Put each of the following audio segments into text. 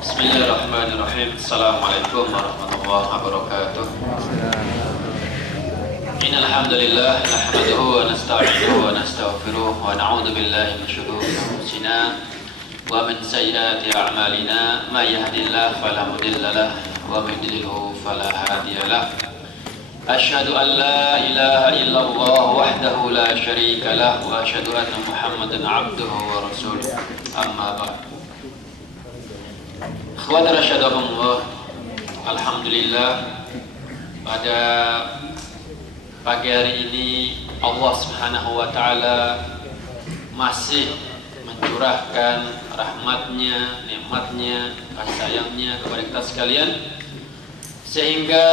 Bismillahirrahmanirrahim. Assalamualaikum warahmatullahi wabarakatuh. Innal hamdalillah nahmaduhu wa nasta'inuhu wa nastaghfiruh wa na'udzu billahi min shururi anfusina wa min sayyiati a'malina may yahdihillahu fala mudilla lahu wa may yudlilhu fala hadiya lahu. Asyhadu an la ilaha illallah wahdahu la syarika lahu wa asyhadu anna Muhammadan 'abduhu wa rasuluh. Amma ba'd. Ikhwata rasyadakumullah, alhamdulillah pada pagi hari ini Allah Subhanahu wa taala masih mencurahkan rahmatnya, nikmatnya, kasih sayangnya kepada kita sekalian, sehingga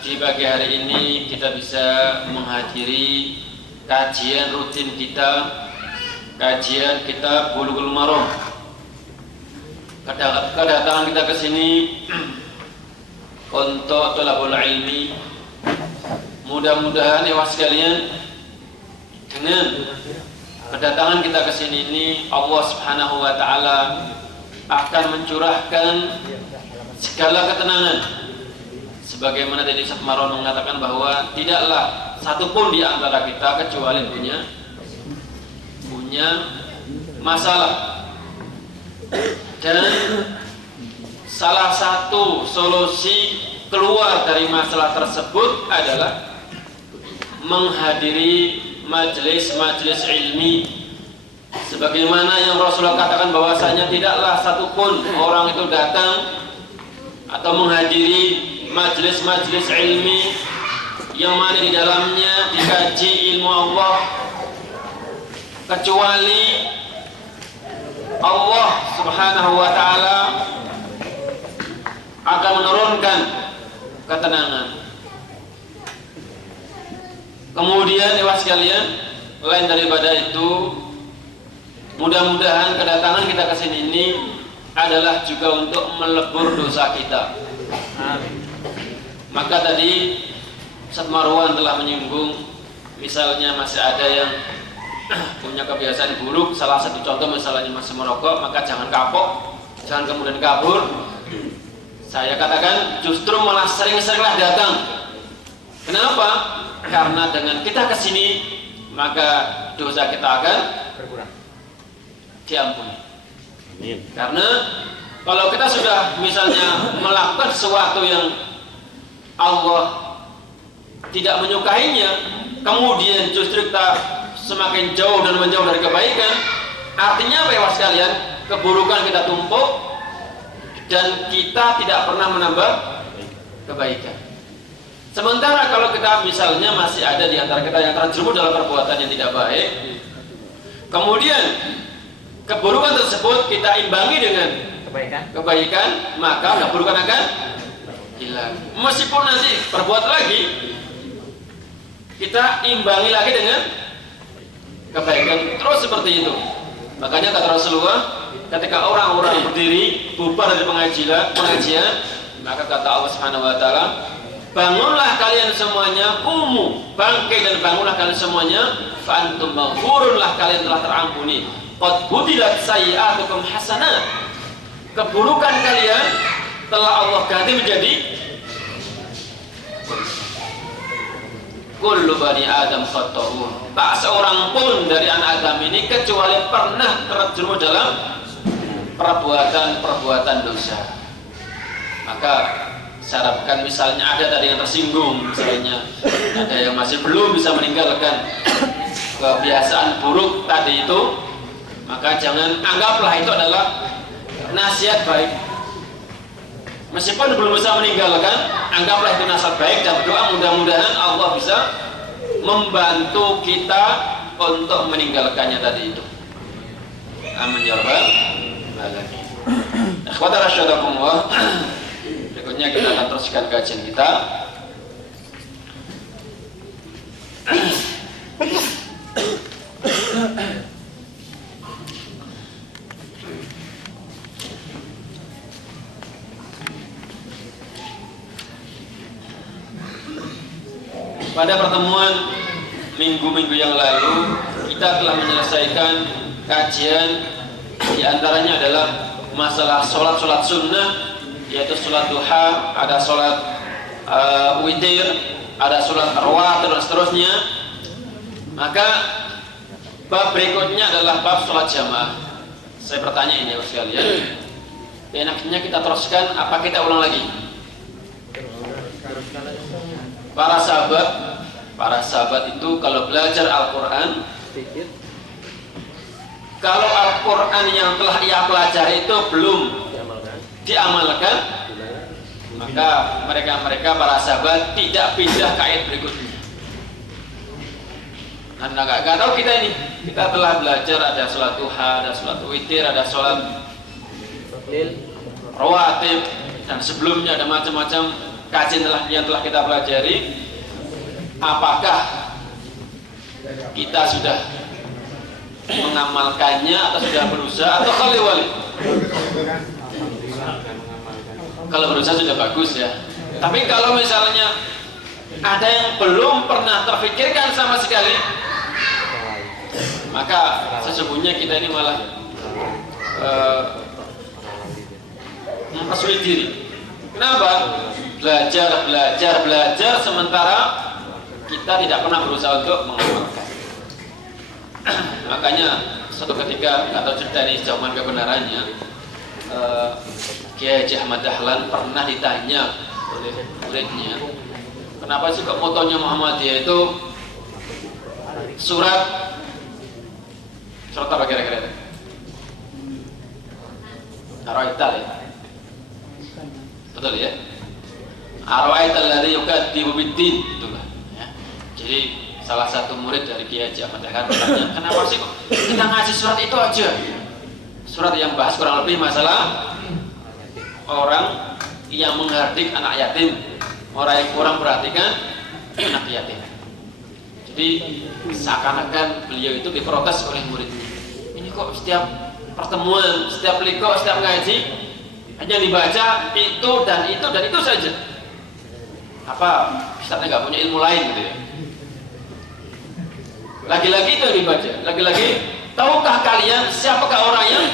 di pagi hari ini kita bisa menghadiri kajian rutin kita, kajian kitab Bulughul Maram. Kedatangan kita ke sini untuk thalabul ilmi. Mudah-mudahan ya sekalian, dengan kedatangan kita ke sini ini Allah Subhanahu wa taala akan mencurahkan segala ketenangan. Sebagaimana tadi Ustaz Maron mengatakan bahwa tidaklah satupun di antara kita kecuali punya masalah. Dan salah satu solusi keluar dari masalah tersebut adalah menghadiri majelis-majelis ilmi. Sebagaimana yang Rasulullah katakan bahwasanya tidaklah satupun orang itu datang atau menghadiri majelis-majelis ilmi yang mana di dalamnya dikaji ilmu Allah, kecuali Allah Subhanahu wa taala akan menurunkan ketenangan. Kemudian ya sekalian, lain daripada itu, mudah-mudahan kedatangan kita ke sini ini adalah juga untuk melebur dosa kita. Maka tadi Ustaz Marwan telah menyinggung, misalnya masih ada yang punya kebiasaan buruk, salah satu contoh misalnya masih merokok, maka jangan kapok, jangan kemudian kabur. Saya katakan justru malah sering-seringlah datang. Kenapa? Karena dengan kita kesini maka dosa kita akan berkurang, diampuni. Amin. Karena kalau kita sudah misalnya melakukan sesuatu yang Allah tidak menyukainya, kemudian justru kita semakin jauh dan menjauh dari kebaikan, artinya apa ya sekalian? Keburukan kita tumpuk dan kita tidak pernah menambah kebaikan. Sementara kalau kita misalnya masih ada di antara kita yang terjerumus dalam perbuatan yang tidak baik, kemudian keburukan tersebut kita imbangi dengan kebaikan, maka keburukan akan hilang. Meskipun nanti berbuat lagi, kita imbangi lagi dengan kebaikan, terus seperti itu. Makanya kata Rasulullah, ketika orang-orang berdiri bubar dari pengajian, maka kata Allah Subhanahu wa taala, bangunlah kalian semuanya, bangkit dan bangunlah kalian semuanya, fa antum maghfurunlah, kalian telah terampuni. Qad budilat sayyi'atukum hasanat, keburukan kalian telah Allah ganti menjadi kullu bani Adam khata'un. Tak seorang pun dari anak Adam ini kecuali pernah terjerumus dalam perbuatan dosa. Maka saya harapkan misalnya ada tadi yang tersinggung, misalnya ada yang masih belum bisa meninggalkan kebiasaan buruk tadi itu, maka jangan anggaplah itu adalah nasihat baik. Meskipun belum bisa meninggalkan, anggaplah itu nasihat baik dan berdoa mudah-mudahan Allah bisa membantu kita untuk meninggalkannya tadi itu. Amin ya rabbal alamin. Ikhwata rasyadakumullah, berikutnya kita akan teruskan kajian kita. Pada pertemuan minggu-minggu yang lalu kita telah menyelesaikan kajian, di antaranya adalah masalah sholat sunnah, yaitu sholat duha, ada sholat witir, ada sholat rawatib dan seterusnya. Maka bab berikutnya adalah bab sholat jamaah. Saya bertanya ini Bapak sekalian, enaknya kita teruskan apa kita ulang lagi? Para sahabat itu kalau belajar Al-Quran, kalau Al-Quran yang telah ia pelajari itu belum diamalkan, maka mereka para sahabat tidak pindah ke ayat berikutnya. Anda nggak tahu kita telah belajar ada sholat duha, ada sholat witir, ada sholat rawatib, dan sebelumnya ada macam-macam kajian yang telah kita pelajari. Apakah kita sudah mengamalkannya atau sudah berusaha, atau kali-wali? Kalau berusaha sudah bagus ya. Tapi kalau misalnya ada yang belum pernah terfikirkan sama sekali, maka sesungguhnya kita ini malah mempersulit diri. Kenapa? Belajar sementara kita tidak pernah berusaha untuk mengamalkan. Makanya suatu ketika, atau cerita ini jawaban kebenarannya, Kiai Haji Ahmad Dahlan pernah ditanya oleh muridnya, kenapa sih kok motonya Muhammadiyah itu surat apa kira-kira? Ar-Ra'aital ya? Betul ya? Ar-Ra'aital ladzi yukadzibu bid-din, itulah ya. Jadi salah satu murid dari Kiai Haji Ahmad Dahlan bertanya, kenapa sih kok kita ngaji surat itu aja? Surat yang bahas kurang lebih masalah orang yang menghardik anak yatim, orang yang kurang perhatikan anak yatim. Jadi seakan-akan beliau itu diprotes oleh muridnya. Ini kok setiap pertemuan, setiap liko, setiap ngaji hanya dibaca itu dan itu saja. Apa Ustaznya nggak punya ilmu lain gitu ya? Lagi-lagi itu yang dibaca. Lagi-lagi, tahukah kalian siapakah orang yang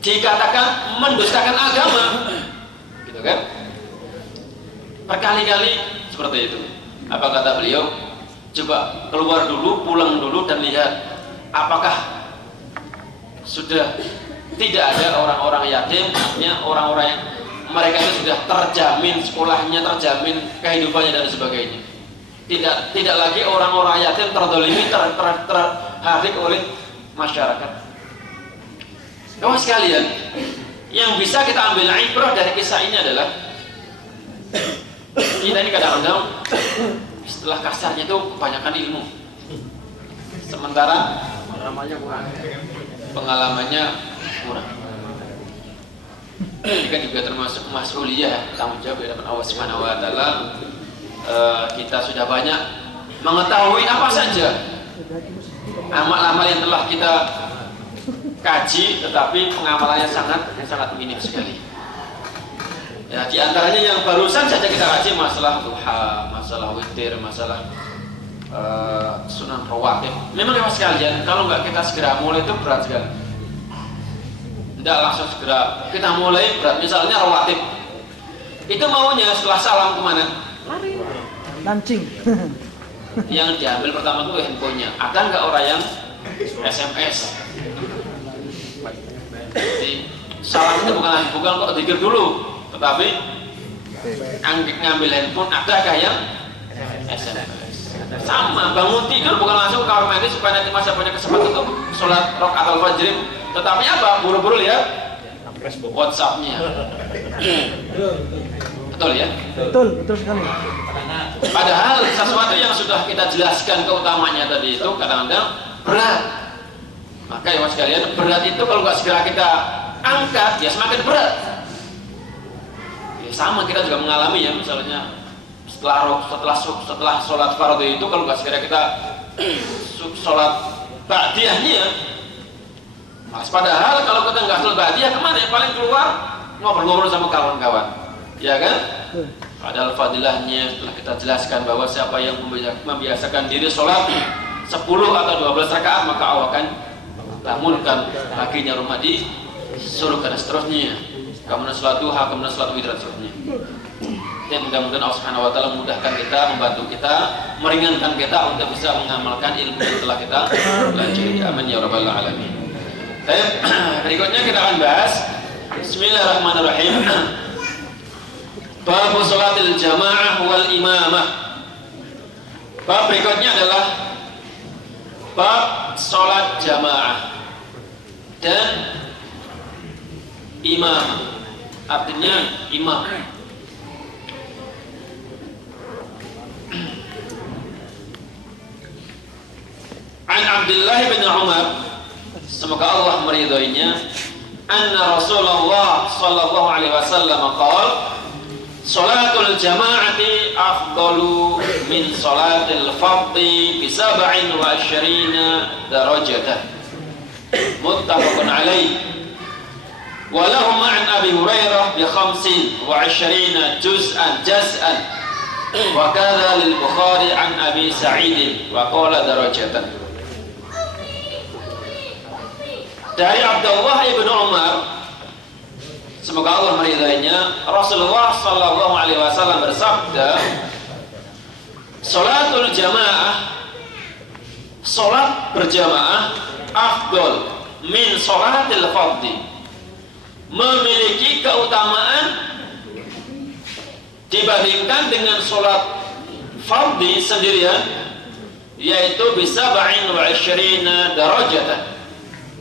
dikatakan mendustakan agama? Gitu kan? Berkali-kali seperti itu. Apa kata beliau? Coba keluar dulu, pulang dulu dan lihat apakah sudah tidak ada orang-orang yatim, artinya orang-orang yang mereka itu sudah terjamin sekolahnya, terjamin kehidupannya dan sebagainya. Tidak lagi orang-orang yatim terdolimi, terhardik oleh masyarakat. Kawan sekalian, yang bisa kita ambil ibrah dari kisah ini adalah kita ini kadang-kadang setelah kasarnya itu kebanyakan ilmu, sementara pengalamannya kurang. Ini kan juga termasuk mas'uliyah, tanggung jawab di hadapan Allah Subhanahu wa taala. Kita sudah banyak mengetahui apa saja amal-amal yang telah kita kaji, tetapi pengamalannya sangat minim sekali. Ya, di antaranya yang barusan saja kita kaji masalah duha, masalah witir, masalah sunan rawatib. Memang ya sekalian, kalau nggak kita segera mulai itu berat sekali. Tidak langsung segera kita mulai berat. Misalnya rawatib, itu maunya setelah salam kemana? Lari, lancing. Yang diambil pertama itu handphonenya. Ada nggak orang yang SMS? Jadi salam itu bukan kok zikir dulu, tetapi ngambil handphone. Adakah yang SMS? Sama, bangun tidur bukan langsung ke kamar mandi supaya nanti masih punya kesempatan untuk sholat rakaat al-fajr. Tetapi apa? Buru-buru lihat WhatsApp-nya. Betul ya? Betul sekali. Padahal sesuatu yang sudah kita jelaskan keutamanya tadi itu kadang-kadang berat. Maka ya mas sekalian, berat itu kalau nggak segera kita angkat ya semakin berat. Ya, sama kita juga mengalami ya, misalnya setelah sholat fardu itu kalau nggak segera kita sholat ba'diyahnya. Mas padahal kalau kita nggak sholat ba'diyah kemana ya? Paling keluar ngobrol-ngobrol sama kawan-kawan, ya kan? Padahal fadilahnya setelah kita jelaskan bahwa siapa yang membiasakan diri sholat 10 atau 12 rakaat maka Allah akan bangunkan kakinya rumah di surga dan seterusnya. Kemudian sholat duha, kemudian sholat witir dan seterusnya. Dan mudah-mudahan Allah Subhanahu wa taala memudahkan kita, membantu kita, meringankan kita untuk bisa mengamalkan ilmu yang telah kita pelajari. Amin ya rabbal alamin. Baik, berikutnya kita akan bahas Bismillahirrahmanirrahim. Bab sholatil jamaah wal imamah. Bab berikutnya adalah bab sholat jamaah dan imam. Artinya imam. An Abdullah bin Umar, semoga Allah meridhoinya, anna Rasulullah sallallahu alaihi wasallam qala salatul jama'ati afdalu min salatil fardhi bi 27 darajatan. Muttafaqun alaih. Wa lahum an Abi Hurairah bi 25 juz'an wa kadza lil Bukhari an Abi Sa'id wa qala darajatan. Dari Abdullah ibn Umar, semoga Allah meridainya, Rasulullah sallallahu alaihi wasallam bersabda, salatul jamaah, salat berjamaah, afdol min salatil fardhi, memiliki keutamaan dibandingkan dengan salat fardhi sendirian, yaitu bisa 27 darajatan,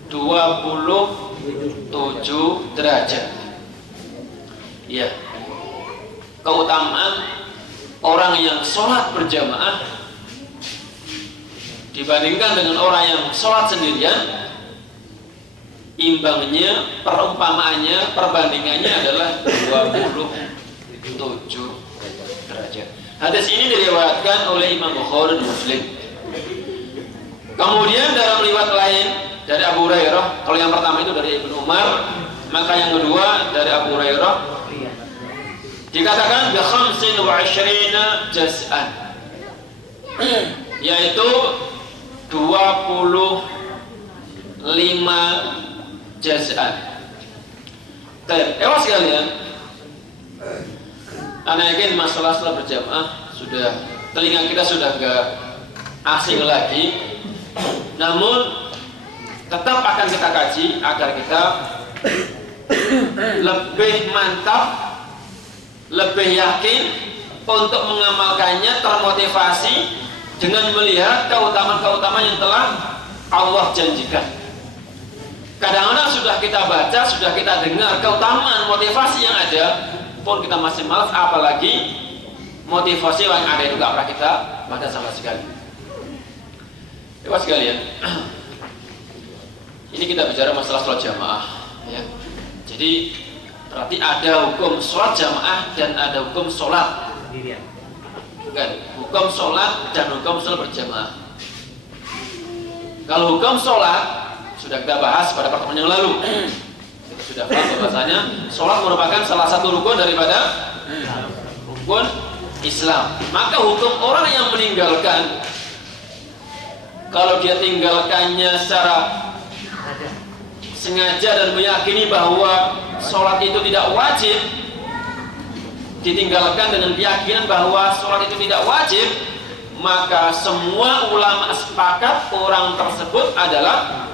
27 derajat. Ya, keutamaan orang yang sholat berjamaah dibandingkan dengan orang yang sholat sendirian, imbangnya, perumpamaannya, perbandingannya adalah 27 derajat. Hadis ini diriwayatkan oleh Imam Bukhari dan Muslim. Kemudian dalam riwayat lain dari Abu Hurairah, kalau yang pertama itu dari Ibnu Umar, maka yang kedua dari Abu Hurairah dikatakan bi 25 juz'an, yaitu 25 juz'an. Ewas sekalian, ana yakin masalah salat berjamaah sudah, telinga kita sudah gak asing lagi, namun tetap akan kita kaji agar kita lebih mantap, lebih yakin untuk mengamalkannya, termotivasi dengan melihat keutamaan-keutamaan yang telah Allah janjikan. Kadang-kadang sudah kita baca, sudah kita dengar keutamaan, motivasi yang ada, pun kita masih malas, apalagi motivasi yang ada itu gak pernah kita baca sama sekali. Bapak sekalian, ini kita bicara masalah sholat jamaah, ya. Jadi berarti ada hukum sholat jamaah dan ada hukum sholat, bukan? Hukum sholat dan hukum sholat berjamaah. Kalau hukum sholat sudah kita bahas pada pertemuan yang lalu. Kita sudah paham bahwasanya sholat merupakan salah satu rukun daripada rukun Islam. Maka hukum orang yang meninggalkan, kalau dia tinggalkannya secara sengaja dan meyakini bahwa sholat itu tidak wajib, ditinggalkan dengan keyakinan bahwa sholat itu tidak wajib, maka semua ulama sepakat orang tersebut adalah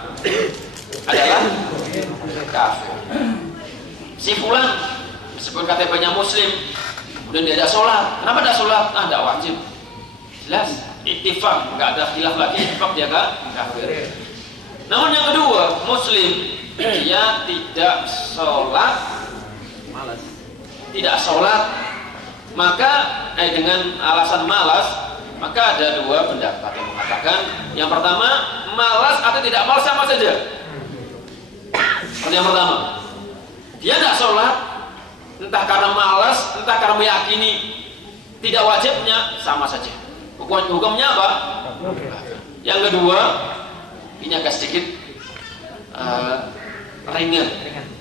kafir. Si fulan meskipun KTP-nya muslim, kemudian dia tidak sholat, kenapa tidak sholat? Tidak wajib, jelas ittifaq, nggak ada khilaf lagi, ittifaq dia kafir. Namun yang kedua, muslim dia tidak sholat, maka dengan alasan malas, maka ada dua pendapat yang mengatakan, yang pertama, malas atau tidak malas sama saja. Yang pertama, dia tidak sholat, entah karena malas, entah karena meyakini tidak wajibnya, sama saja. Hukumnya apa? Yang kedua, ini agak sedikit ringan.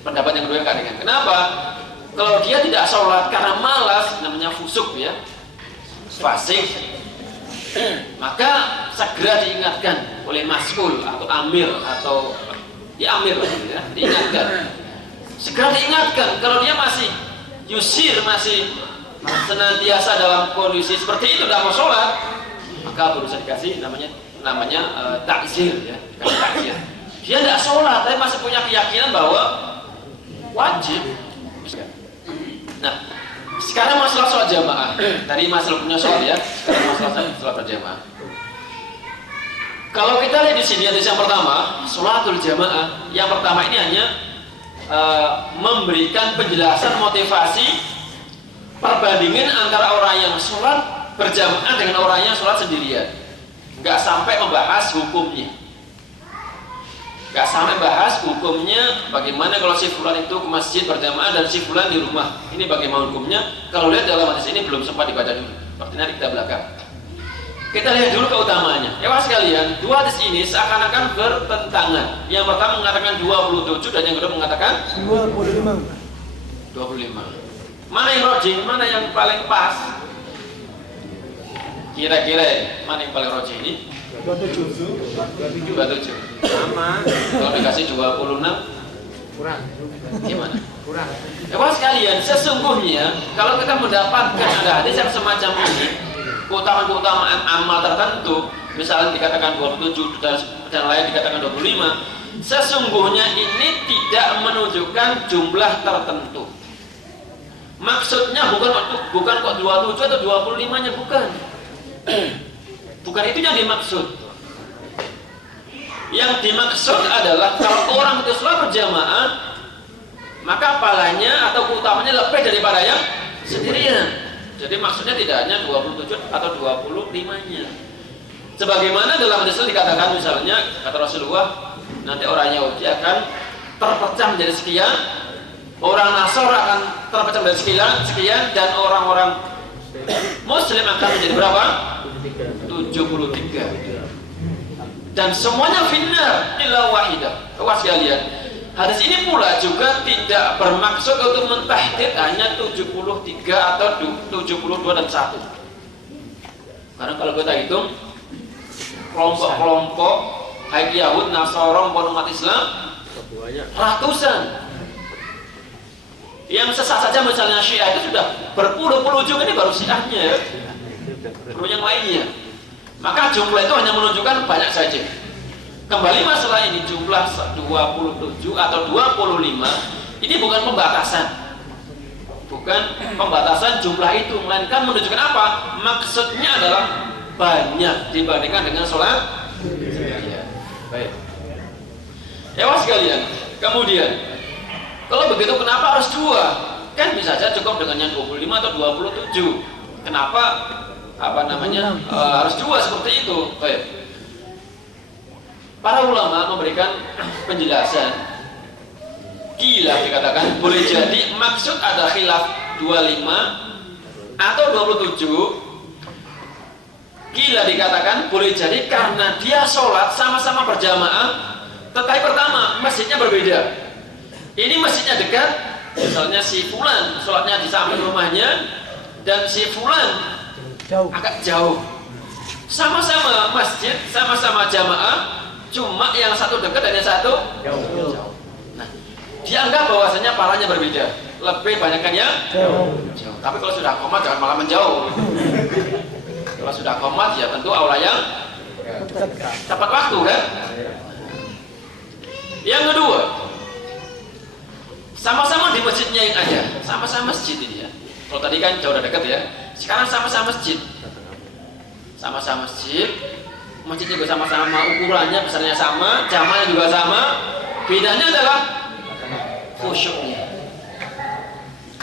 Pendapat yang kedua agak ringan. Kenapa? Kalau dia tidak sholat karena malas, namanya fusuk, ya, fasik, maka segera diingatkan oleh mas'ul atau amir atau ya amir, ya, diingatkan segera diingatkan. Kalau dia masih yusir, masih senantiasa dalam kondisi seperti itu, tidak mau sholat, maka berusaha dikasih namanya takzir, ya, dikasih takzir. Dia tidak sholat, tapi masih punya keyakinan bahwa wajib. Nah, sekarang masalah sholat jamaah. Tadi masalah punya sholat, ya. Sekarang masalah sholat berjamaah. Kalau kita lihat di sini hadis yang pertama, sholatul jamaah. Yang pertama ini hanya memberikan penjelasan motivasi perbandingan antara orang yang sholat berjamaah dengan orang yang sholat sendirian. Nggak sampai membahas hukumnya. Nggak sampai bahas hukumnya bagaimana kalau si fulan itu ke masjid berjamaah dan si fulan di rumah. Ini bagaimana hukumnya? Kalau lihat dalam hadis ini belum sempat dibaca dulu. Seperti nanti kita belakang. Kita lihat dulu keutamaannya. Ya sekalian, dua hadis ini seakan-akan bertentangan. Yang pertama mengatakan 27 dan yang kedua mengatakan 25. 25. Mana yang rojih? Mana yang paling pas? Kira-kira mana yang paling rojih ini? 27. Sama. Kalau dikasih 26 kurang. Gimana? Kurang. Ya sekalian, sesungguhnya kalau kita mendapatkan ada hadis yang semacam ini, keutamaan amal tertentu, misalnya dikatakan 27 dan lain dikatakan 25, sesungguhnya ini tidak menunjukkan jumlah tertentu. Maksudnya bukan kok 27 atau 25-nya, bukan. Bukan itu yang dimaksud. Yang dimaksud adalah kalau orang itu sholat berjamaah, maka pahalanya atau keutamanya lebih daripada yang sendirian. Jadi maksudnya tidak hanya 27 atau 25-nya. Sebagaimana dalam hadis dikatakan, misalnya kata Rasulullah, nanti orang Yahudi akan terpecah menjadi sekian, orang Nasara akan terpecah menjadi sekian, dan orang-orang Muslim akan menjadi berapa? 73. Dan semuanya finnar illa wahidah. Awas sekalian, hadis ini pula juga tidak bermaksud untuk mentahdid hanya 73 atau 72 dan 1. Karena kalau kita hitung kelompok-kelompok baik Yahud, Nasara maupun umat Islam ratusan. Yang sesat saja misalnya Syiah itu sudah berpuluh-puluh juga, ini baru Syiahnya, baru yang lainnya. Maka jumlah itu hanya menunjukkan banyak saja. Kembali masalah ini, jumlah 27 atau 25 ini bukan pembatasan. Bukan pembatasan jumlah itu, melainkan menunjukkan apa? Maksudnya adalah banyak dibandingkan dengan sholat. Ya, baik. Ya sekalian. Kemudian, kalau begitu kenapa harus 2? Kan bisa saja cukup dengan yang 25 atau 27. Kenapa harus 2 seperti itu? Baik. Para ulama memberikan penjelasan. Qila dikatakan boleh jadi maksud ada khilaf 25 atau 27. Qila dikatakan boleh jadi karena dia sholat sama-sama berjamaah, tetapi pertama masjidnya berbeda. Ini masjidnya dekat, misalnya si fulan sholatnya di samping rumahnya dan si fulan agak jauh. Sama-sama masjid, sama-sama jamaah, cuma yang satu dekat dan yang satu jauh. Nah, dianggap bahwasanya pahalanya berbeda, lebih banyakkan yang jauh. Tapi kalau sudah komat jangan malah menjauh. Kalau sudah komat ya tentu aula yang tepat waktu kan. Yang kedua, sama-sama di masjidnya yang ada, sama-sama masjid ini ya. Kalau tadi kan jauh dan dekat ya, sekarang sama-sama masjid. Sama-sama masjid, masjid juga sama-sama ukurannya, besarnya sama, jamaahnya juga sama. Bedanya adalah khusyuknya.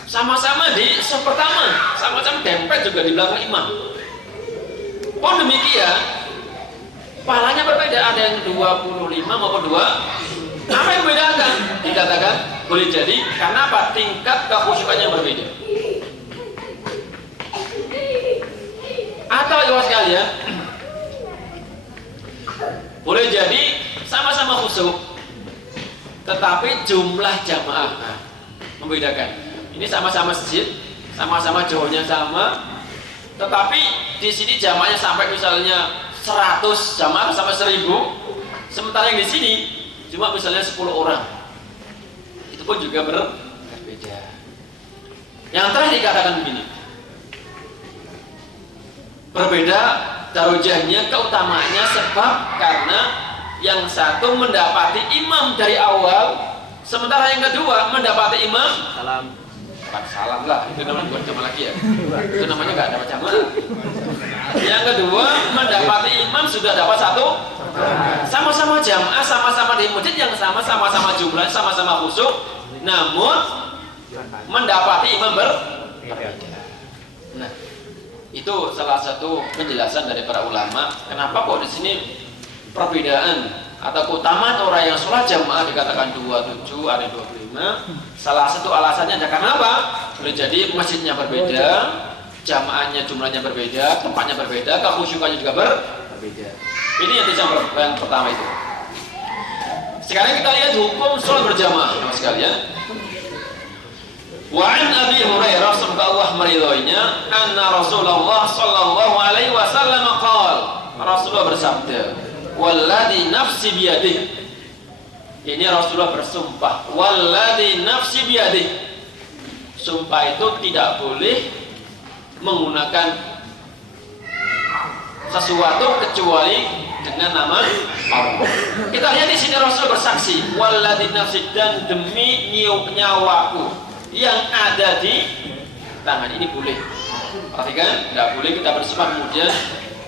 Sama-sama di saf pertama, sama-sama dempet juga di belakang imam. Pun demikian, pahalanya berbeda, ada yang 25 maupun 2. Apa yang membedakan? Dikatakan boleh jadi karena apa? Tingkat kekhusyukannya berbeda. Atau ya sekalian, boleh jadi sama-sama khusyuk, tetapi jumlah jamaah membedakan. Ini sama-sama masjid, sama-sama jauhnya sama, tetapi di sini jamaahnya sampai misalnya 100 jamaah sampai 1000, sementara yang di sini cuma misalnya 10 orang. Itu itu pun juga berbeda. Yang terakhir dikatakan begini, berbeda darajahnya, keutamaannya, sebab karena yang satu mendapati imam dari awal, sementara yang kedua mendapati imam bukan salam lah, itu namanya bukan jamaah lagi ya, itu namanya nggak dapat jamaah. Yang kedua mendapati imam sudah dapat satu, sama-sama jamaah, sama-sama di masjid yang sama-sama jumlah, sama-sama khusyuk, namun mendapati imam berbeda. Nah, itu salah satu penjelasan dari para ulama kenapa kok di sini perbedaan atau keutamaan orang yang sholat jamaah dikatakan 27, ada 25. Salah satu alasannya ada karena apa? Boleh jadi masjidnya berbeda, jamaahnya jumlahnya berbeda, tempatnya berbeda, kekhusyukannya juga berbeda. Ini yang pertama itu. Sekarang kita lihat hukum sholat berjamaah, teman sekalian. Wa an Abi Hurairah, semoga Allah meridhoinya, anna Rasulullah sallallahu alaihi wasallam qala, Rasulullah bersabda, walladzi nafsi biyadih. Ini Rasulullah bersumpah, walladzi nafsi biyadih. Sumpah itu tidak boleh menggunakan sesuatu kecuali dengan nama Allah. Kita lihat di sini Rasul bersaksi, walladzi nafsi, dan demi nyawaku yang ada di tangan. Ini boleh. Perhatikan, tidak boleh kita bersumpah kemudian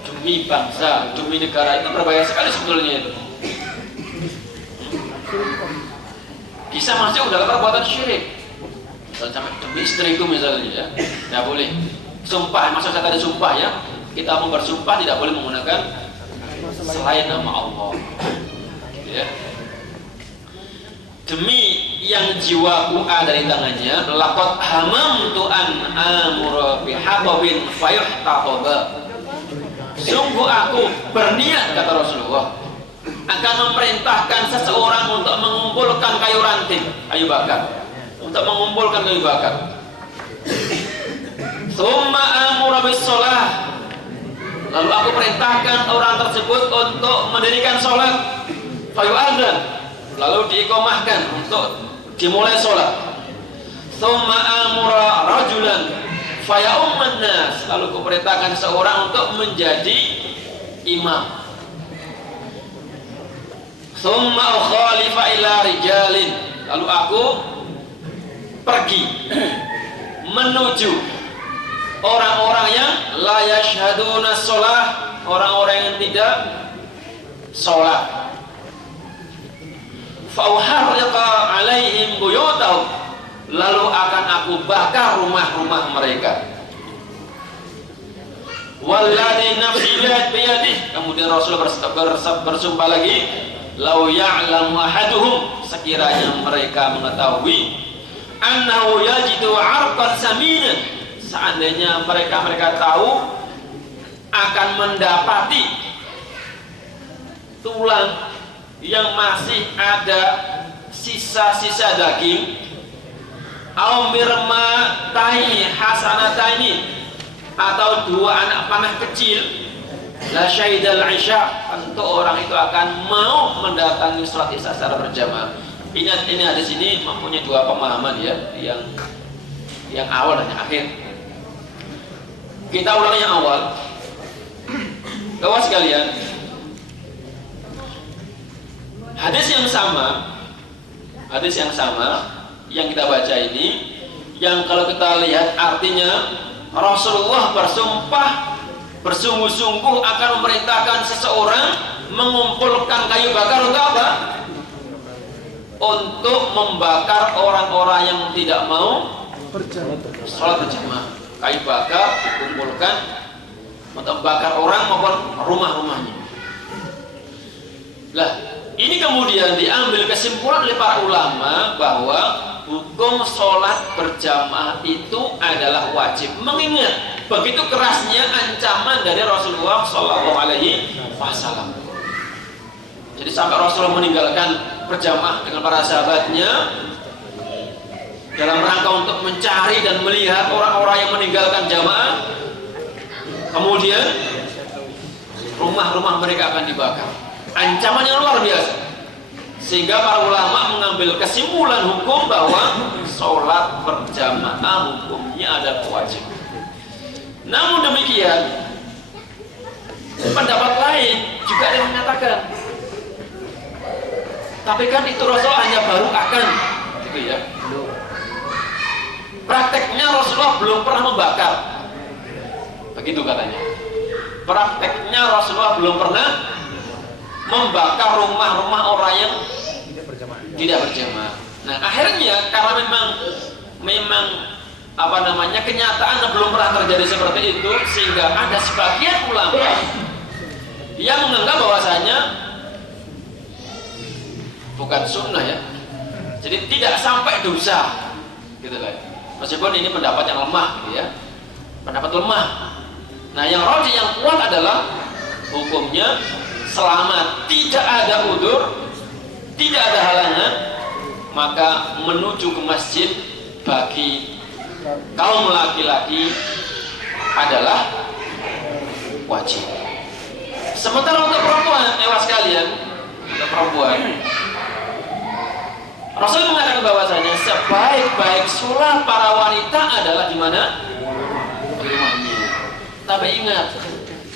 demi bangsa, demi negara. Itu berbahaya sekali sebetulnya itu. Bisa masuk dalam perbuatan syirik. Misalnya demi istriku misalnya ya, tidak boleh. Sumpah, maksud saya tadi sumpah ya. Kita mau bersumpah tidak boleh menggunakan selain nama Allah. Ya. Demi yang jiwaku ada di tangannya, laqad hamamtu an amura bihatabin fayuhtataba. Sungguh aku berniat, kata Rasulullah, akan memerintahkan seseorang untuk mengumpulkan kayu ranting, kayu bakar, untuk mengumpulkan kayu bakar. Tsumma amura bis shalah. Lalu aku perintahkan orang tersebut untuk mendirikan sholat, fayu'adzan, lalu diiqamahkan untuk dimulai sholat. Tsumma amura rajulan faya'umman nas, lalu aku perintahkan seorang untuk menjadi imam. Tsumma ukhalifa ila rijalin, lalu aku pergi menuju orang-orang yang la yashhaduna sholah, orang-orang yang tidak sholat. Fauharriqa alaihim buyutahum, lalu akan aku bakar rumah-rumah mereka. Walladzi nafsi biyadihi, kemudian Rasul bersumpah lagi, lau ya'lamu ahaduhum, sekiranya mereka mengetahui, annahu yajidu 'arqan saminan, seandainya mereka tahu akan mendapati tulang yang masih ada sisa-sisa daging, au mirma tahi hasanataini, atau dua anak panah kecil, la syahidal isya, tentu orang itu akan mau mendatangi sholat isya secara berjamaah. Ini hadis ini mempunyai dua pemahaman ya, yang awal dan yang akhir. Kita ulang yang awal. Kawan sekalian, hadis yang sama yang kita baca ini, yang kalau kita lihat artinya, Rasulullah bersumpah bersungguh-sungguh akan memerintahkan seseorang mengumpulkan kayu bakar untuk apa? Untuk membakar orang-orang yang tidak mau sholat berjamaah. Kayu bakar dikumpulkan untuk membakar orang maupun rumah-rumahnya. Lah, ini kemudian diambil kesimpulan oleh para ulama bahwa hukum sholat berjamaah itu adalah wajib, mengingat begitu kerasnya ancaman dari Rasulullah Shallallahu Alaihi Wasallam. Jadi sampai Rasulullah meninggalkan berjamaah dengan para sahabatnya dalam rangka untuk mencari dan melihat orang-orang yang meninggalkan jamaah, kemudian rumah-rumah mereka akan dibakar. Ancaman yang luar biasa. Sehingga para ulama mengambil kesimpulan hukum bahwa sholat berjamaah hukumnya adalah wajib. Namun demikian, pendapat lain juga ada yang mengatakan, tapi kan itu Rasul hanya baru akan, gitu ya. Prakteknya Rasulullah belum pernah membakar, begitu katanya. Prakteknya Rasulullah belum pernah membakar rumah-rumah orang yang tidak berjamaah. Nah, akhirnya karena memang kenyataan belum pernah terjadi seperti itu, sehingga ada sebagian ulama yang menganggap bahwasanya bukan sunnah ya, jadi tidak sampai dosa, gitu lah. Meskipun ini pendapat yang lemah, gitu ya, pendapat lemah. Nah, yang rajih yang kuat adalah hukumnya selama tidak ada udzur, tidak ada halangan, maka menuju ke masjid bagi kaum laki-laki adalah wajib. Sementara untuk perempuan, sekalian, untuk perempuan, Rasul mengatakan bahwasanya sebaik-baik sholat para wanita adalah di mana? Di rumahnya. Tapi ingat,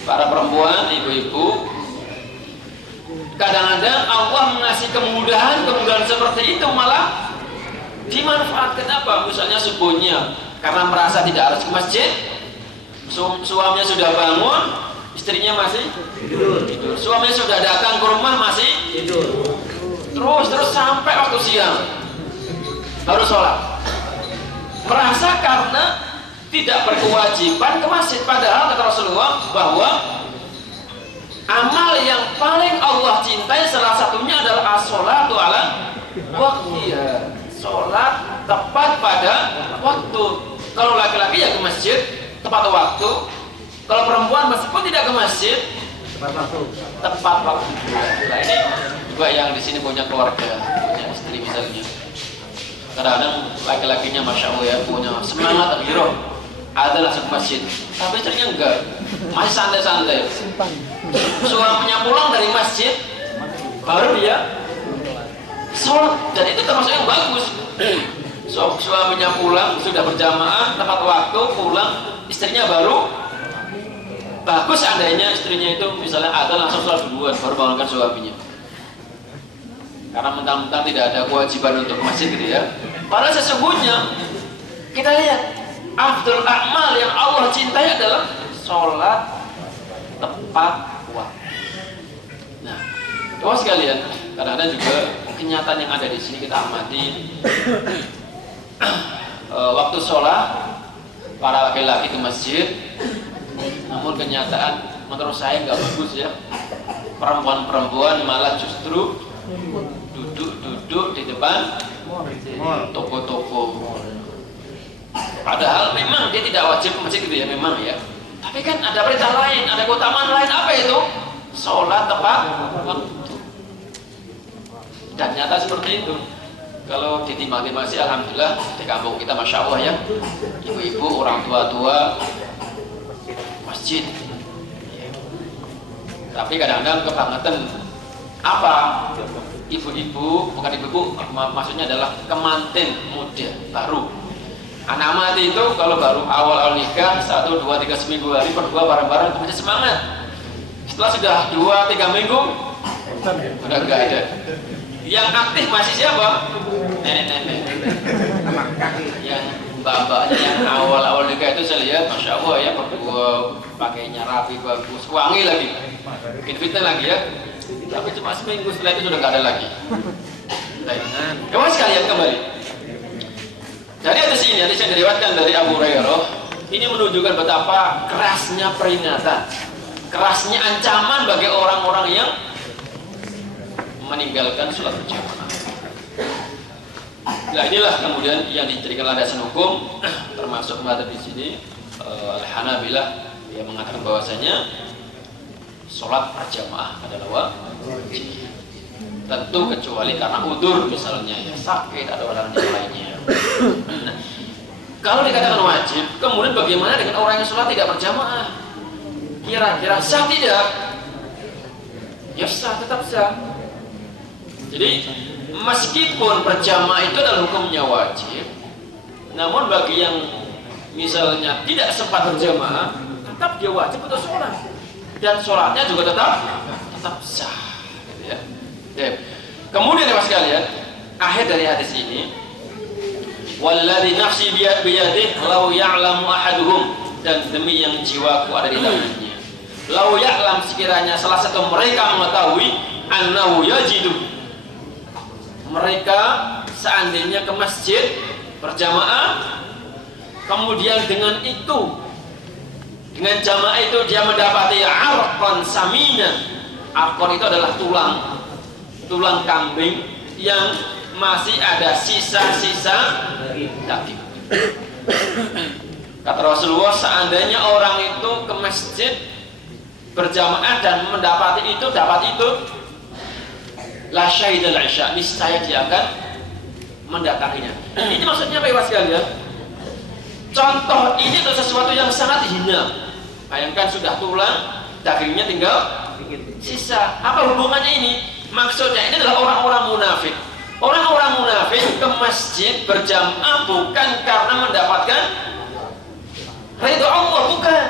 para perempuan, ibu-ibu, kadang-kadang Allah mengasih kemudahan seperti itu malah dimanfaatkan apa? Misalnya subuhnya karena merasa tidak harus ke masjid, suaminya sudah bangun, istrinya masih tidur. Suaminya sudah datang ke rumah masih tidur. Terus sampai waktu siang baru sholat. Merasa karena tidak berkewajiban ke masjid, padahal kata Rasulullah bahwa amal yang paling Allah cintai salah satunya adalah as-sholatu ala waqtiha. Sholat tepat pada waktu. Kalau laki-laki ya ke masjid tepat waktu. Kalau perempuan meskipun tidak ke masjid tepat waktu. Nah, ini juga yang di sini punya keluarga, punya istri misalnya. Kadang-kadang laki-lakinya masya Allah ya, punya semangat giroh, ada langsung ke masjid. Tapi istrinya enggak, masih santai-santai. Suaminya pulang dari masjid baru dia sholat, dan itu termasuk yang bagus. Suaminya pulang sudah berjamaah tepat waktu, pulang istrinya baru. Bagus seandainya istrinya itu misalnya ada langsung sholat duluan baru bangunkan suaminya, karena mentang-mentang tidak ada kewajiban untuk masjid gitu ya. Padahal sesungguhnya kita lihat afdal amal yang Allah cintai adalah sholat tepat waktu. Nah, teman sekalian, kadang-kadang juga kenyataan yang ada di sini kita amati. Waktu sholat para laki-laki ke masjid, namun kenyataan menurut saya nggak bagus ya. Perempuan-perempuan malah justru duduk di depan toko-toko. Padahal memang dia tidak wajib ke masjid gitu ya, memang ya. Tapi kan ada perintah lain, ada keutamaan lain. Apa itu? Sholat tepat waktu. Dan nyata seperti itu. Kalau ditimbang-timbang sih alhamdulillah di kampung kita masya Allah ya, ibu-ibu, orang tua-tua masjid. Tapi kadang-kadang kebangetan apa? Ibu-ibu, bukan ibu-ibu, maksudnya adalah kemanten muda baru. Anak mati itu kalau baru awal-awal nikah 1, 2, 3 seminggu hari berdua bareng-bareng itu masih semangat. Setelah sudah 2, 3 minggu udah enggak ada. Yang aktif masih siapa? Nenek-nenek. Yang mbak-mbaknya yang awal-awal nikah itu saya lihat masya Allah ya, berdua pakainya rapi, bagus, wangi lagi, bikin fitnah lagi ya. Tapi cuma seminggu setelah itu sudah nggak ada lagi. Kawan sekalian kembali. Jadi hadis ini, hadis yang diriwayatkan dari Abu Hurairah, ini menunjukkan betapa kerasnya peringatan, kerasnya ancaman bagi orang-orang yang meninggalkan sholat berjamaah. Nah, inilah kemudian yang dijadikan landasan hukum, termasuk mazhab di sini Al-Hanabilah yang mengatakan bahwasanya sholat berjamaah adalah wajib. Tentu kecuali karena udzur misalnya ya, sakit atau orang yang lainnya. Nah, kalau dikatakan wajib, kemudian bagaimana dengan orang yang sholat tidak berjamaah? Kira-kira sah tidak? Ya sah, tetap sah. Jadi meskipun berjamaah itu adalah hukumnya wajib, namun bagi yang misalnya tidak sempat berjamaah, tetap dia wajib untuk sholat, dan sholatnya juga tetap sah. Ya. Kemudian ya sekalian, akhir dari hadis ini, walladzi nafsi biyadihi law ya'lamu ahaduhum, dan demi yang jiwaku ada di tangannya, law ya'lam, sekiranya salah satu mereka mengetahui, annahu yajidu, mereka seandainya ke masjid berjamaah, kemudian dengan itu, dengan jamaah itu dia mendapati arqan samina. Arqan itu adalah tulang kambing yang masih ada sisa-sisa daging. Kata Rasulullah, seandainya orang itu ke masjid berjamaah dan mendapati itu, la syahidal isya, niscaya dia akan mendatanginya. Ini maksudnya apa ya sekalian? Contoh ini adalah sesuatu yang sangat hina. Bayangkan sudah tulang, dagingnya tinggal sisa. Apa hubungannya ini? Maksudnya ini adalah orang-orang munafik. Orang-orang munafik ke masjid berjamaah bukan karena mendapatkan ridho Allah, bukan.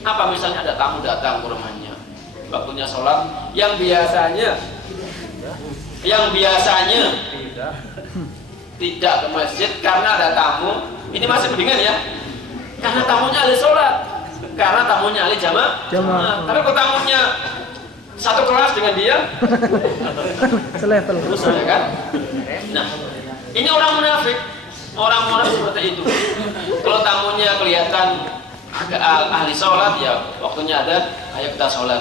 Apa misalnya ada tamu datang ke rumahnya, waktunya sholat, yang biasanya tidak ke masjid karena ada tamu, ini masih mendingan ya, karena tamunya ahli sholat, karena tamunya ahli jamaah. Tapi kalau tamunya satu kelas dengan dia, selevel, ya kan? Nah, ini orang munafik seperti itu. Kalau tamunya kelihatan agak ahli sholat, ya waktunya ada, ayo kita sholat,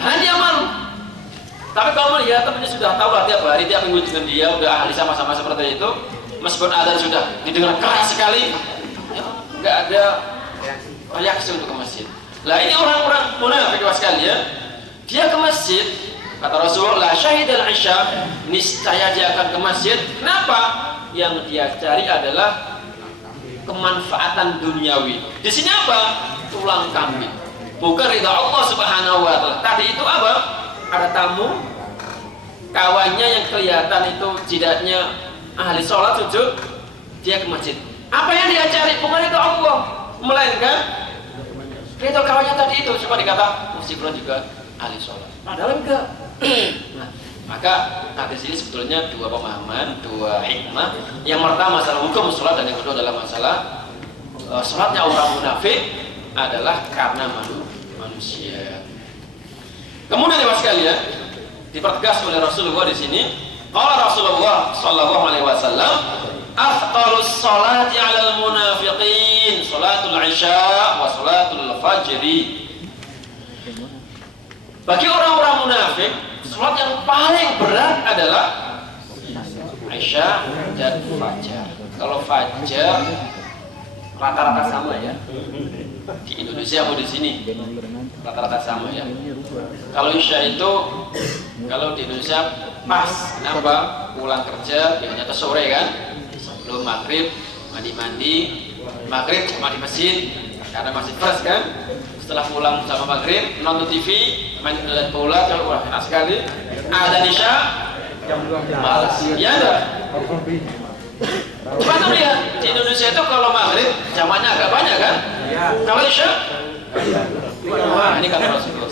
karena dia malu. Tapi kalau melihat temannya sudah tahu lah, tiap hari, tiap minggu dengan dia, udah ahli sama-sama seperti itu, meskipun adzan sudah didengar keras sekali, ya, nggak ada reaksi untuk ke masjid. Lah ini orang-orang munafik sekalian, dia ke masjid, kata Rasulullah, syahidal isya, niscaya dia akan ke masjid. Kenapa? Yang dia cari adalah kemanfaatan duniawi. Di sini apa? Tulang kambing. Bukan ridha Allah Subhanahu wa taala. Tadi itu apa? Ada tamu, kawannya yang kelihatan itu jidatnya ahli sholat sujud, dia ke masjid. Apa yang dia cari? Bukan itu Allah, melainkan itu kawannya tadi itu. Cuma dikata meskipun juga ahli sholat, padahal enggak. Nah, maka hadis ini sebetulnya dua pemahaman, dua hikmah. Yang pertama masalah hukum sholat, dan yang kedua adalah masalah sholatnya orang munafik adalah karena manusia. Kemudian ya sekalian, dipertegas oleh Rasulullah di sini. Qala Rasulullah sallallahu alaihi wasallam, afdalus sholati 'alal munafiqin sholatul isya wa sholatul fajri. Bagi orang-orang munafik, sholat yang paling berat adalah isya dan fajar. Kalau fajar rata-rata sama ya. Di Indonesia atau di sini rata-rata sama ya. Kalau isya itu, kalau di Indonesia pas, kenapa? Pulang kerja biasanya ke sore kan, sebelum maghrib mandi-mandi, maghrib cuma di masjid karena masih fresh kan. Setelah pulang sama maghrib nonton TV, main bola, wah enak sekali. Ada isya jam 12 malas. Iya enggak? Cuma tuh lihat di Indonesia itu kalau maghrib jamannya agak banyak kan? Ya. Kalau isya, wah ini kata Rasulullah.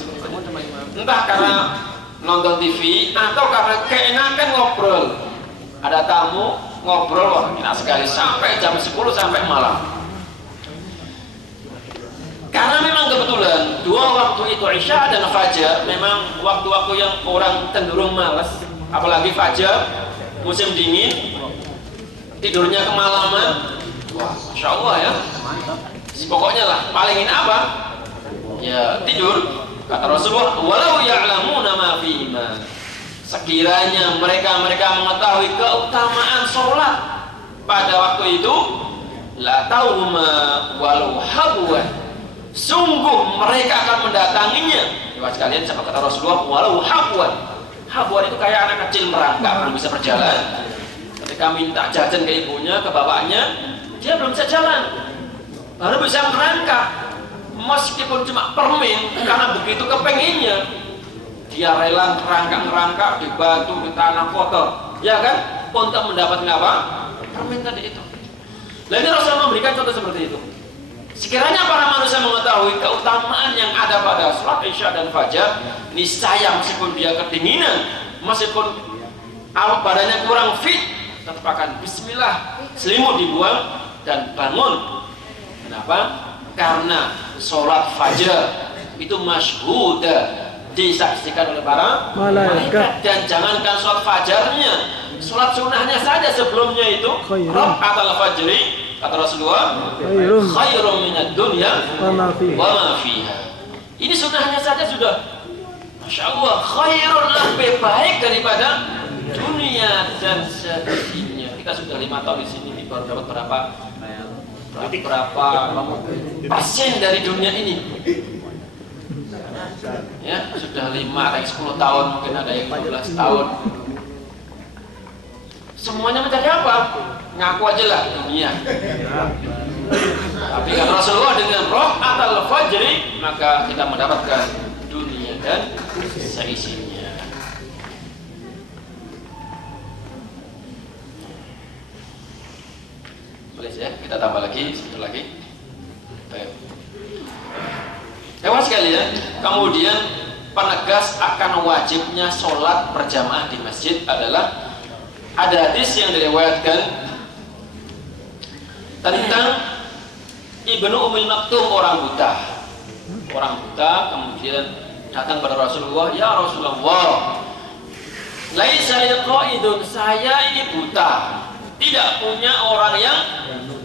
Entah karena nonton TV atau karena keenakan ngobrol. Ada tamu ngobrol, wah enak sekali sampai jam 10 sampai malam. Karena memang kebetulan dua waktu itu isya dan fajar memang waktu-waktu yang orang cenderung malas, apalagi fajar musim dingin. Tidurnya kemalaman, wah, masya Allah ya. Pokoknya lah, paling ini apa? Ya tidur. Kata Rasulullah, walau ya'lamuna ma fihima. Sekiranya mereka mengetahui keutamaan sholat pada waktu itu, la tauma walau habwan. Sungguh mereka akan mendatanginya. Coba sekalian, siapa kata Rasulullah, walau habwan. Habwan itu kayak anak kecil merangkak, belum bisa berjalan. Ketika minta jajan ke ibunya, ke bapaknya, dia belum bisa jalan, baru bisa merangkak. Meskipun cuma permen, karena begitu kepenginnya. dia rela ngerangkak-ngerangkak di batu, di tanah kotor, ya kan, untuk mendapatkan apa? Permen tadi itu. Lalu Rasulullah memberikan contoh seperti itu. Sekiranya para manusia mengetahui keutamaan yang ada pada sholat Isya dan Fajar, niscaya meskipun dia kedinginan, meskipun badannya kurang fit, tetap akan bismillah, selimut dibuang dan bangun. Kenapa? Karena sholat Fajar itu masyhudah, disaksikan oleh para malaikat. Dan jangankan sholat fajarnya, sholat sunnahnya saja sebelumnya itu rakaatul fajri, kata Rasulullah, khairum minad dunya wa ma fiha. Ini sunnahnya saja sudah, masya Allah, khairun, lebih baik daripada dunia dan seisinya. Kita sudah 5 tahun di sini, baru dapat berapa persen dari dunia ini? Ya, sudah 5 atau 10 tahun, mungkin ada yang 15 tahun. Semuanya mencari apa? Ngaku aja lah dunia. Tapi kalau Rasulullah dengan roh atal fajri, maka kita mendapatkan dunia dan seisinya. Boleh ya, kita tambah lagi, satu lagi. Baik. Hewan sekalian, kemudian penegas akan wajibnya sholat berjamaah di masjid adalah ada hadis yang diriwayatkan tentang Ibnu Ummul Maktum, orang buta. Orang buta kemudian datang pada Rasulullah, ya Rasulullah, laisa li qaidun, saya ini buta, tidak punya orang yang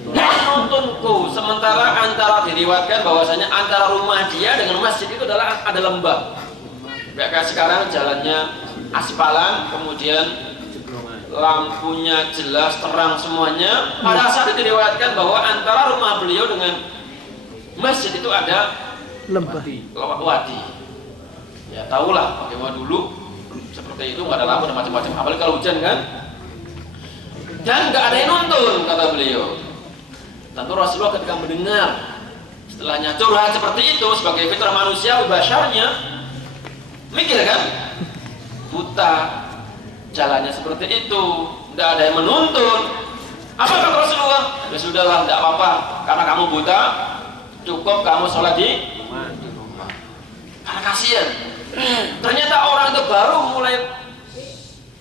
menuntunku. Sementara antara diriwayatkan bahwasanya antara rumah dia dengan masjid itu ada lembah. Kayak sekarang jalannya aspalan, kemudian lampunya jelas terang semuanya. Pada saat itu diriwayatkan bahwa antara rumah beliau dengan masjid itu ada lembah, wadi. Ya tahulah bagaimana dulu seperti itu, nggak ada lampu dan macam-macam. Apalagi kalau hujan kan. Dan nggak ada yang nuntun, kata beliau. Tentu Rasulullah ketika mendengar setelahnya curhat seperti itu, sebagai fitrah manusia basyarnya, mikir kan, buta, jalannya seperti itu, tidak ada yang menuntun. Apa kata Rasulullah? Ya sudahlah, tidak apa-apa, karena kamu buta, cukup kamu sholat di rumah. Karena kasihan, ternyata orang itu baru mulai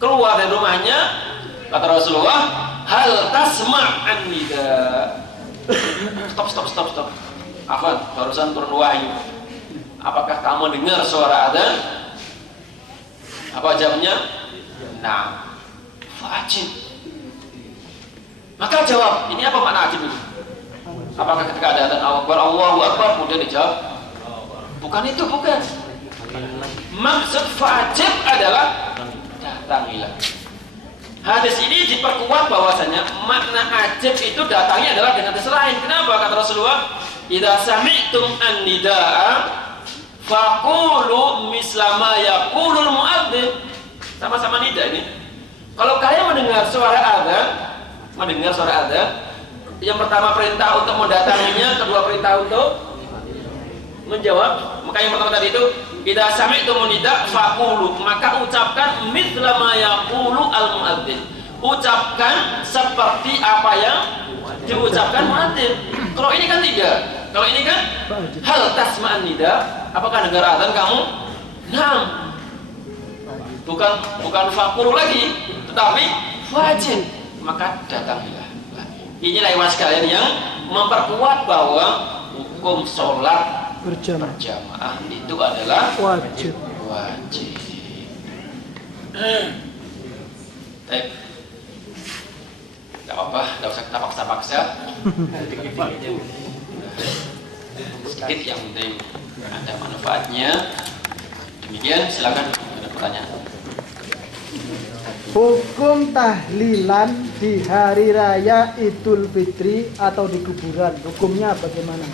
keluar dari rumahnya, kata Rasulullah, hal tasma'an nida. Stop. Afwan, barusan turun wahyu. Apakah kamu dengar suara adzan? Apa jawabnya? Nah, fa'ajib. Maka jawab, ini apa makna ajib itu? Apakah ketika ada adzan Allahu Akbar kemudian dijawab? Bukan itu, bukan. Maksud fa'ajib adalah datangilah. Hadis ini diperkuat bahwasanya makna ajib itu datangnya adalah dengan hadis lain. Kenapa? Kata Rasulullah, idza sami'tum an-nidaa faqulu misla ma yaqulul muadzin. Sama-sama nida ini. Kalau kalian mendengar suara adzan, yang pertama perintah untuk mendatanginya, kedua perintah untuk menjawab. Maka yang pertama tadi itu, idza sami'tum nida faqulu, maka ucapkan mithla ma yaqulu al-muadzin. Ucapkan seperti apa yang diucapkan muadzin. Kalau ini kan tidak. Kalau ini kan hal tasma'an nida, apakah dengar adzan kamu? Naam. Bukan faqulu lagi, tetapi wajib. Maka datangilah. Inilah ikhwan sekalian yang memperkuat bahwa hukum sholat berjamaah itu adalah wajib. Baik, tidak apa-apa, tidak usah kita paksa-paksa. Sedikit yang penting ada manfaatnya. Demikian, silakan ada pertanyaan. Hukum tahlilan di hari raya Idul Fitri atau di kuburan, hukumnya bagaimana?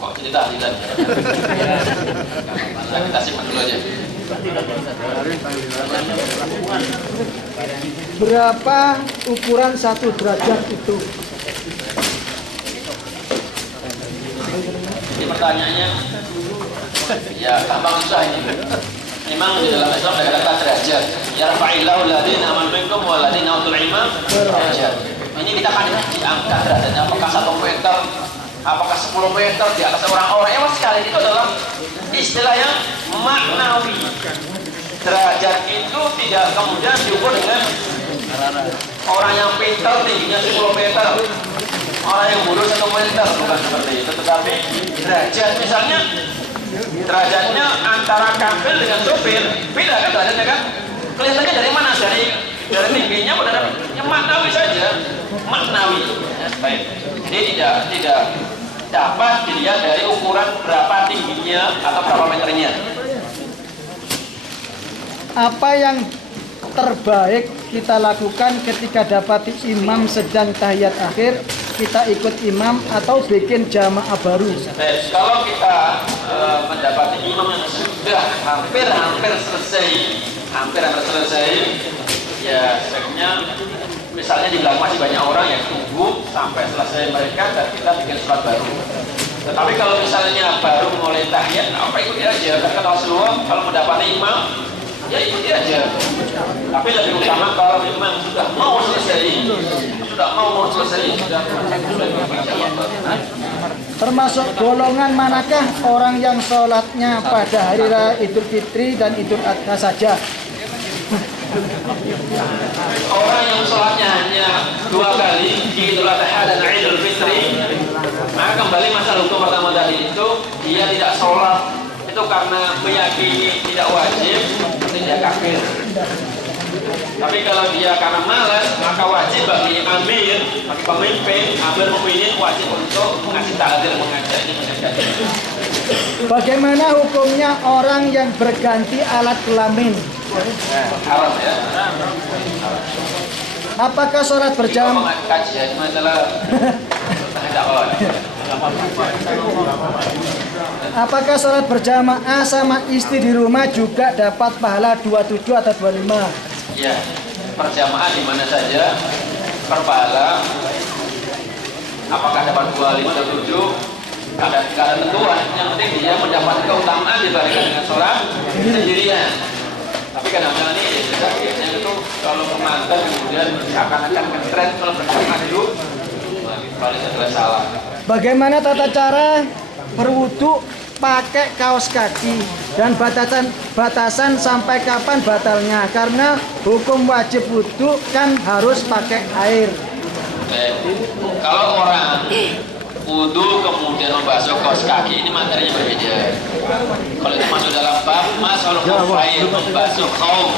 Kok jadi tahlilan? Kita simak dulu aja. Berapa ukuran 1 derajat itu? Ini pertanyaannya ya gampang susah ini. Memang di dalam Islam ada kata derajat. Yarfa'illahu alladziina aamanu minkum wal ladziina utul ilma derajat. Ini kita kan diangkat derajatnya apakah 1 meter, apakah 10 meter di atas orang-orang. Ya sekali itu adalah istilah yang maknawi. Derajat itu tidak kemudian diukur dengan orang yang pintar tingginya 10 meter, orang yang bodoh 1 meter, bukan seperti itu. Tetapi derajat misalnya derajatnya antara kafir dengan sopir beda kan derajatnya kan? Kelihatannya dari mana? Dari tingginya pada yang maknawi saja, maknawi. Ya, baik. Jadi tidak dapat dilihat dari ukuran berapa tingginya atau berapa meternya. Apa yang terbaik kita lakukan ketika dapati imam sedang tahiyat akhir, kita ikut imam atau bikin jamaah baru? Baik, kalau kita mendapati imam yang sudah hampir selesai, ya sebaiknya misalnya di belakang masih banyak orang yang tunggu sampai selesai mereka dan kita bikin sholat baru. Tetapi kalau misalnya baru mulai tahiyat, apa ikuti aja. Kata Rasulullah, kalau mendapati imam, ya ikuti aja. Tapi lebih utama kalau memang sudah mau selesai, Termasuk golongan manakah orang yang sholatnya pada hari raya Idul Fitri dan Idul Adha saja? Orang yang sholatnya hanya 2 kali di Idul Adha dan Idul Fitri, maka kembali masalah hukum pertama tadi itu, dia tidak sholat itu karena meyakini tidak wajib, tidak kafir. Tapi kalau dia karena malas, maka wajib bagi amir, bagi pemimpin, amir mukminin wajib untuk mengasih takdir, mengajak ini, mengajak ini. Bagaimana hukumnya orang yang berganti alat kelamin? Haram ya. Apakah sholat berjamaah? Kajian masalah dakwah. Apakah sholat berjamaah sama istri di rumah juga dapat pahala 27 atau 25? Ya, perjamaah di mana saja berpahala. Apakah dapat 25 atau 7? Ada tentuan. Yang penting dia mendapat keutamaan dibandingkan dengan sholat sendirian. Tapi kadang-kadang ini sakitnya itu kalau kemantan kemudian akan ngetren kalau berjamaah dulu, paling adalah salah. Bagaimana tata cara berwudu pakai kaos kaki dan batasan sampai kapan batalnya? Karena hukum wajib wudu kan harus pakai air. Kalau orang wudu kemudian membasuh kaos kaki, ini materinya berbeda. Kalau itu masuk dalam bab masalah khufain, membasuh kaum,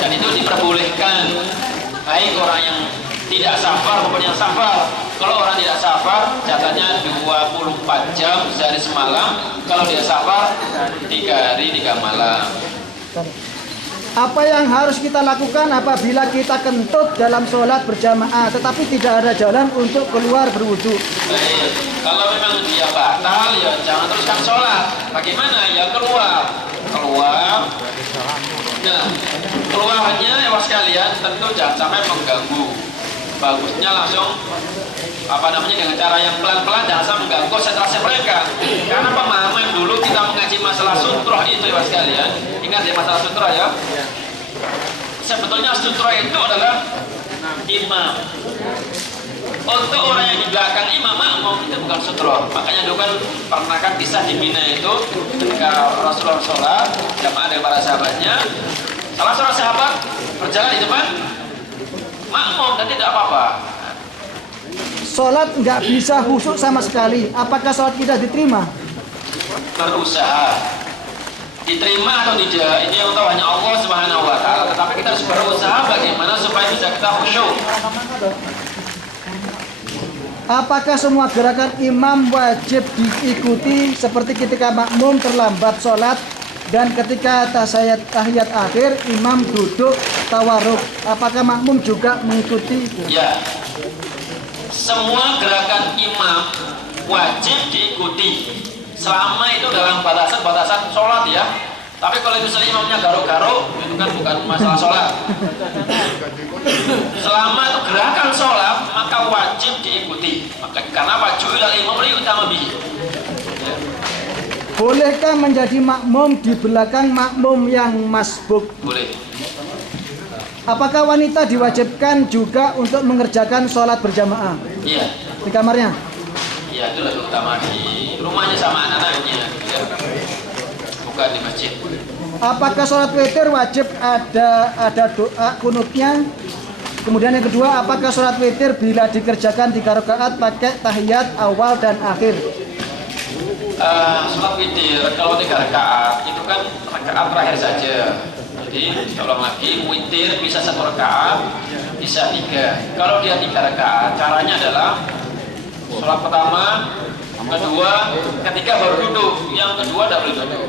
dan itu diperbolehkan. Baik orang yang tidak safar maupun yang safar. Kalau orang tidak safar, jatahnya 24 jam sehari semalam. Kalau dia safar, 3 hari 3 malam. Apa yang harus kita lakukan apabila kita kentut dalam sholat berjamaah tetapi tidak ada jalan untuk keluar berwudu? Baik, kalau memang dia batal, ya jangan teruskan sholat. Bagaimana? Ya keluar. Nah, keluarnya ya sekalian tentu jangan sampai mengganggu. Bagusnya langsung dengan cara yang pelan-pelan, jangan sampai mengganggu konsentrasi mereka. Karena pemahaman dulu kita mengaji masalah sutroh itu ya sekalian. Ingat ya masalah sutroh ya. Sebetulnya sutroh itu adalah imam. Untuk orang yang di belakang imam makmum itu bukan sutroh. Makanya dulu kan pernah kan kisah di Mina itu ketika Rasulullah sholat jamaah dengan para sahabatnya, salah seorang sahabat berjalan di depan makmum dan tidak apa-apa. Sholat nggak bisa khusyuk sama sekali. Apakah sholat kita diterima? Berusaha diterima atau tidak, ini yang tahu hanya Allah Subhanahu wa Ta'ala. Tetapi kita harus berusaha bagaimana supaya bisa kita khusyuk. Apakah semua gerakan imam wajib diikuti seperti ketika makmum terlambat sholat dan ketika tahiyat akhir imam duduk tawarruk? Apakah makmum juga mengikuti? Ya, semua gerakan imam wajib diikuti selama itu dalam batasan sholat ya. Tapi kalau misalnya imamnya garuk-garuk, itu kan bukan masalah sholat. Selama itu gerakan sholat, maka wajib diikuti. Maka karena apa? Ju'ilal imamu liyutamma bihi. Bolehkah menjadi makmum di belakang makmum yang masbuk? Boleh. Apakah wanita diwajibkan juga untuk mengerjakan sholat berjamaah Iya. di kamarnya? Iya, itu lebih utama di rumahnya sama anak-anaknya, ya. Bukan di masjid. Apakah sholat witir wajib ada doa kunutnya? Kemudian yang kedua, apakah sholat witir bila dikerjakan 3 rakaat pakai tahiyat awal dan akhir? Sholat witir kalau 3 rakaat itu kan rakaat terakhir saja. Jadi kalau lagi witir bisa 1 rakaat, bisa 3. Kalau dia 3 rakaat, caranya adalah sholat pertama, kedua, ketiga baru duduk. Yang kedua tidak boleh duduk.